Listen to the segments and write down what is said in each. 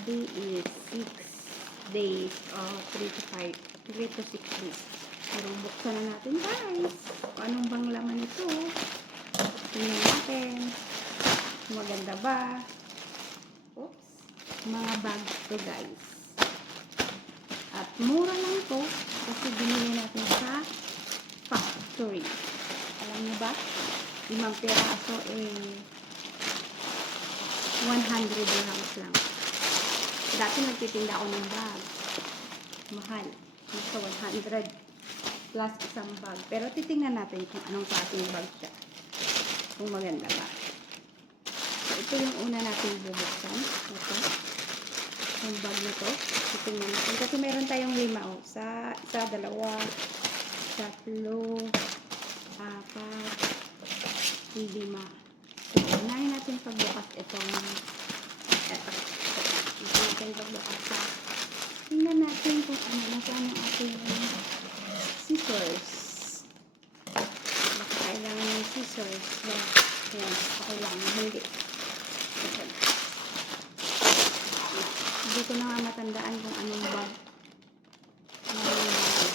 Sabi is 6 days or 3 to 5. 3 to 6 days. Pero buksan na natin guys. Kung anong bang laman ito. Tingnan natin. Maganda ba? Oops. Mga bags to guys. At mura lang to kasi binili natin sa factory. Alam niyo ba? Limang piraso eh 100 dirhams lang. Dati nagtitinda ako ng bag. Mahal. Nasa 100 plus isang bag. Pero titingnan natin kung anong klaseng bag siya. Kung maganda ba. So, ito yung una natin bubuksan. Ito. Yung bag na to. Titingnan natin. Kasi meron tayong lima. Oh. Sa, isa, dalawa, tatlo, apat, lima. So, unahin natin pagbukas itong eto. Natin pagbukas sa tingnan natin kung ano nasaan ang ating scissors. Baka kailangan ng scissors. Yan. Yan. Okay lang. Hindi. Hindi ko na nga matandaan kung anong bag. Anong bag.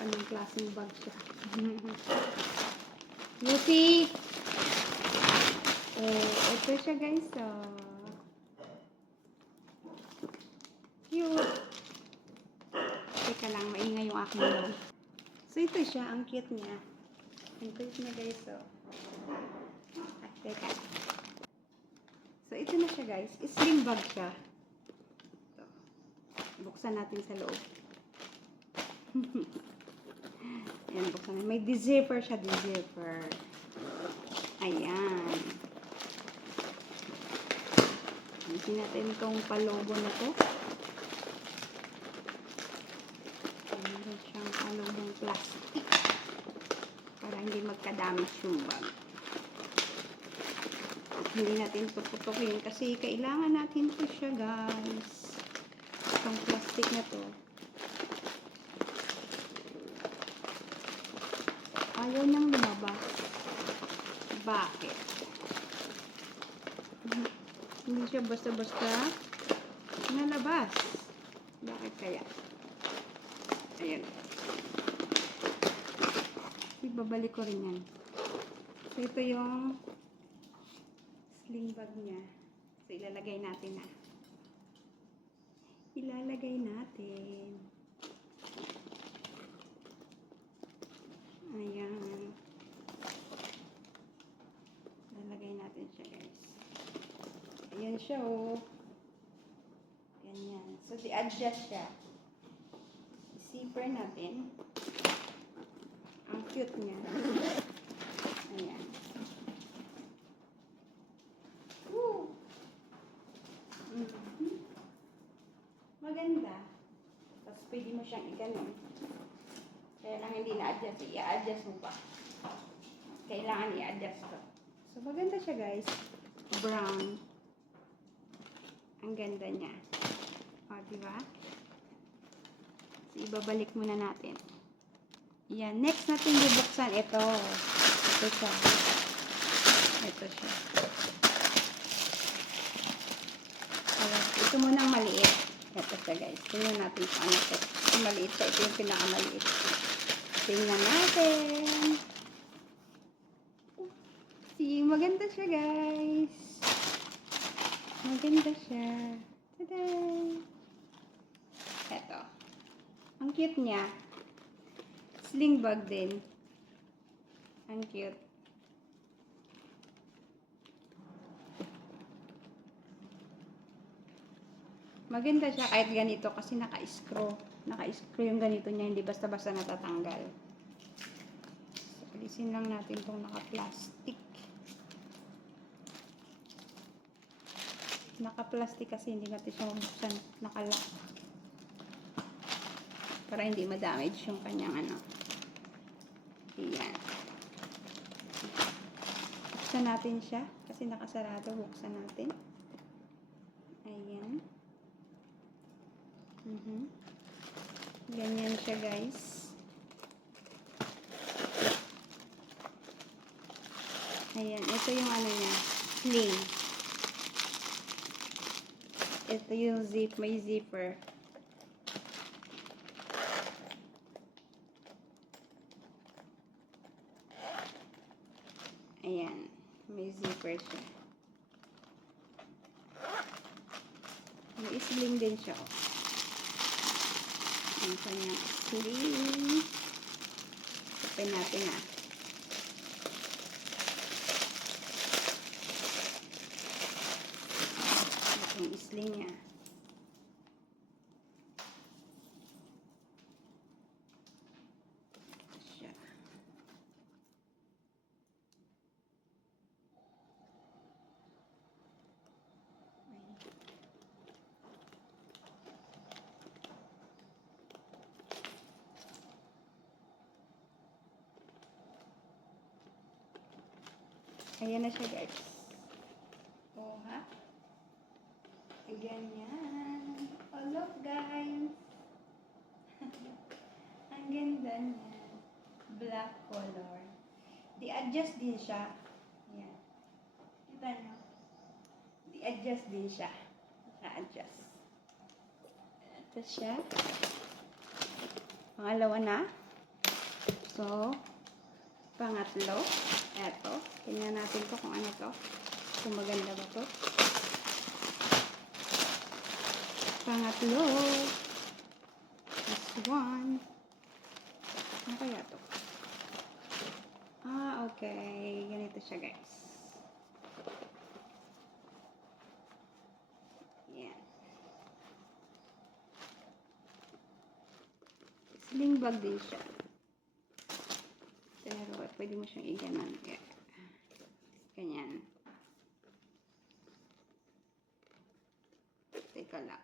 Anong klaseng bag siya. Lucy! Eh, ito siya guys. Oh. Cute. Teka lang, maingay yung aking dog. So, ito siya. Ang cute niya. Ang cute niya guys. So. Ah, teka. So, ito na siya guys. Slim bag siya. Ito. Buksan natin sa loob. Ayan, buksan. May zipper siya, zipper. Ayan. Hansin natin itong palobo na to. Meron siyang palobong plastic. Para hindi magka-damage yung bag. At hindi natin ito putukin kasi kailangan natin to siya guys. Itong plastic na to. Ayaw niyang lumabas. Bakit? Hindi siya basta-basta nalabas. Bakit kaya? Ayan. Ibabalik ko rin yan. So, ito yung sling bag niya. So, ilalagay natin na. Ilalagay natin. Ayan. Ilalagay natin siya, guys. Ayan siya, oh. Ganyan. So, di-adjust siya. Zipper natin. Ang cute niya. Ayan. Woo! Mhm. Maganda. Tapos pwede mo siyang iganon. Kaya lang hindi na-adjust. I-adjust mo pa. Kailangan i-adjust ko. So, maganda siya, guys. Brown. Ang ganda niya. O, diba? So, ibabalik muna natin. Yan. Next natin bubuksan ito. Ito siya. Ito siya. Ayan. Ito muna ang maliit. Ito siya guys. Tingnan natin kung ano ito. Yung maliit siya. Ito yung pinakamaliit. Tingnan natin. See, maganda siya guys. Maganda siya. Tada! Ito. Ang cute niya. Sling bag din. Ang cute. Maganda siya kahit ganito kasi naka-screw. Naka-screw yung ganito niya, hindi basta-basta natatanggal. So, alisin lang natin itong naka-plastic. Naka-plastic kasi hindi natin siya mabuksan. Naka-lock. Para hindi ma-damage yung kanyang ano. Ayan. Buksan natin siya kasi nakasarado. Buksan natin. Ayan. Mhm. Ganyan siya guys. Ayan, ito yung ano niya, sling. Ito yung zip, may zipper. Ayan, may zipper siya. May sling din siya. Oh. Ang kanyang sling. Open natin ah. Itong sling niya. Ito siya. Ayan. Ayan na siya guys. Oh ha? Ganyan. Oh look guys. Ang ganda niya. Black color. Di-adjust din siya. Ayan. Kita nyo? Di-adjust din siya. Na-adjust. Ito siya. Pangalawa na. So, pangatlo. Eto. Tingnan natin to kung ano to. Kung maganda ba to. Pangatlo. This one. Ano kaya to? Ah, okay. Ganito siya, guys. Yan. Sling bag din siya. Pwede mo siyang iganan. Kaya, ganyan. Teka lang.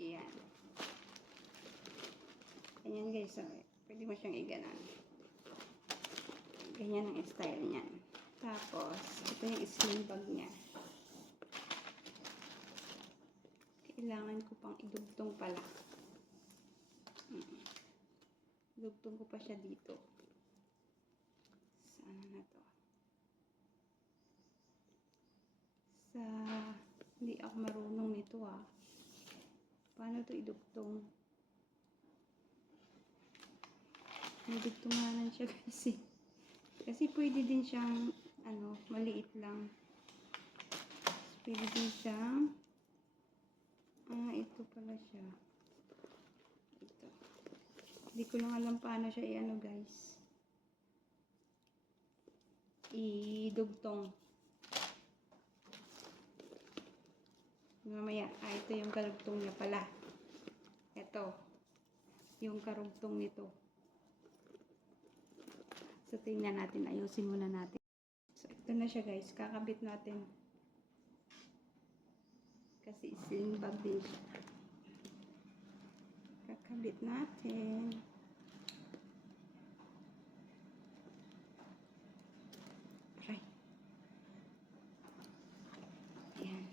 Ayan. Ganyan guys. So, pwede mo siyang iganan. Ganyan ang style niyan. Tapos, ito yung sling bag niya. Kailangan ko pang idugtong pala. Mm. Dugtong ko pa siya dito. Ano na to? Sa... Hindi ako marunong nito ah. Paano to idugtong? May dugtunganan siya kasi. Kasi pwede din siyang, ano, maliit lang. Pwede din siyang, ah, ito pala siya. Ito. Hindi ko lang alam paano siya i-ano guys. I-dugtong. Mamaya, ah, ito yung karugtong niya pala. Ito. Yung karugtong nito. So, tingnan natin. Ayusin muna natin. So, ito na siya guys. Kakabit natin. Kasi sling bag din siya. Kakabit natin. Aray. Ayan.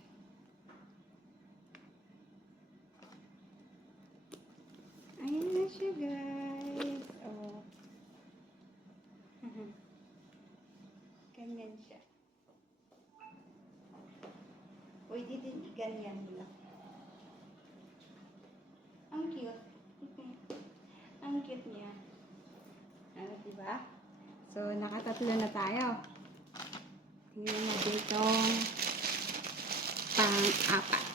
Ayan na siya guys. Oh. Ganyan siya. I-ganyan lang. Ang cute. Ang cute niya. Ano, diba? So, nakatatlo na tayo. Tingnan natin itong pang-apat.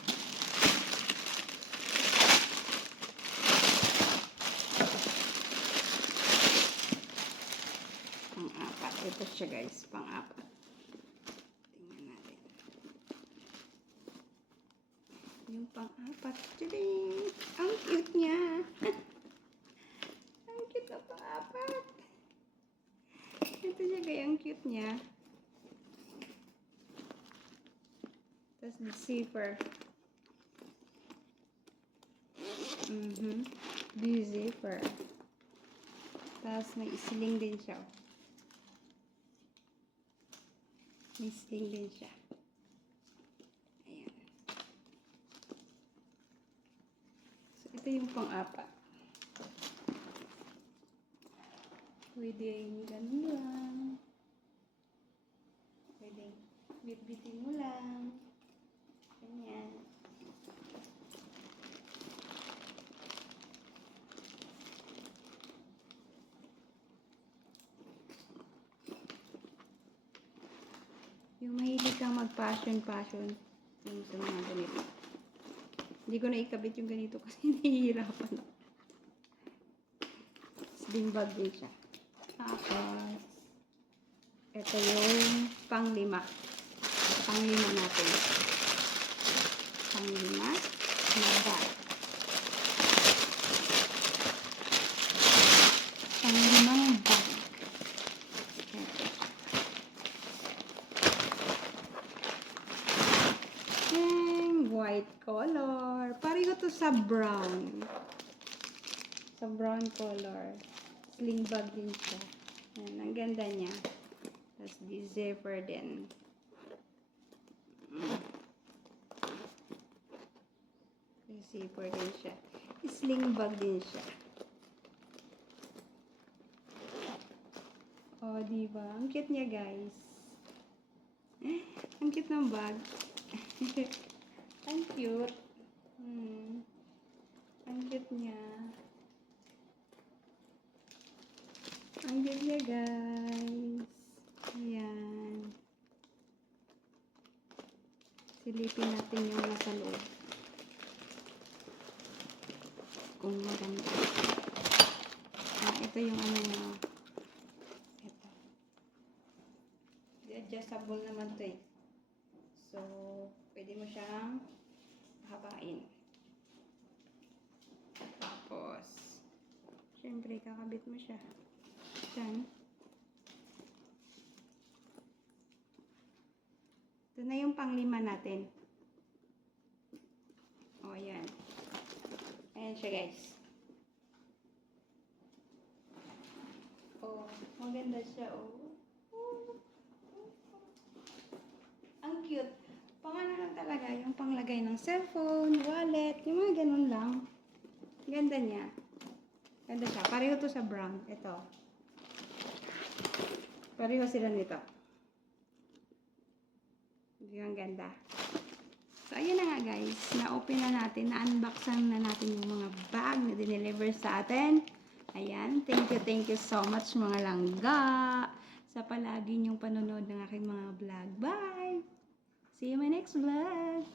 Pang-apat. Ito siya guys, pang-apat. Tingnan natin. Yung pang-apat. Tading! Ang cute niya! ang cute na pang-apat. Ito siya guys, ang cute niya. Tapos the zipper. Mhm. The zipper. Tapos may isling din siya. oh. May sling din siya. Ayan. So, Ito yung pang-apat. Pwedeng ganun lang. Pwedeng bitbitin mo lang. Ganyan. Yung mahilig kang mag-passion-passion yung sa mga ganito. Hindi ko na ikabit yung ganito kasi nahihirapan ako. Sling bag din siya. Tapos, ito yung panglima. Panglima natin. Panglima na bag. Panglimang bag. Ito. And white color. Sa brown. Sa brown color. Sling bag din siya. Ayan, ang ganda niya. Tapos di zipper din. Zipper din siya. Sling bag din siya. Oh, di ba? Ang cute niya, guys. Ang cute ng bag. Ang cute. Niya. Ang cute guys. Ayan. Silipin natin yung nasa loob. Kung maganda. Ah, ito yung ano niya. Ito. Adjustable naman to eh. So, pwede mo siyang habain. Tapos, syempre, kakabit mo siya. Diyan. Ito na yung panglima natin. O, ayan. Ayan siya, guys. Oh, maganda siya, oh. Ang cute. Pangano lang talaga, yung panglagay ng cellphone, wallet, yung mga ganun lang. Ganda niya. Ganda siya. Pareho to sa brown. Ito. Pareho sila nito. Yung ganda. So, ayun na nga guys. Na-open na natin. Na-unboxan na natin yung mga bag na dineliver sa atin. Ayan. Thank you, thank you so much mga langga sa palagi niyong panonood ng aking mga vlog. Bye! See you in my next vlog!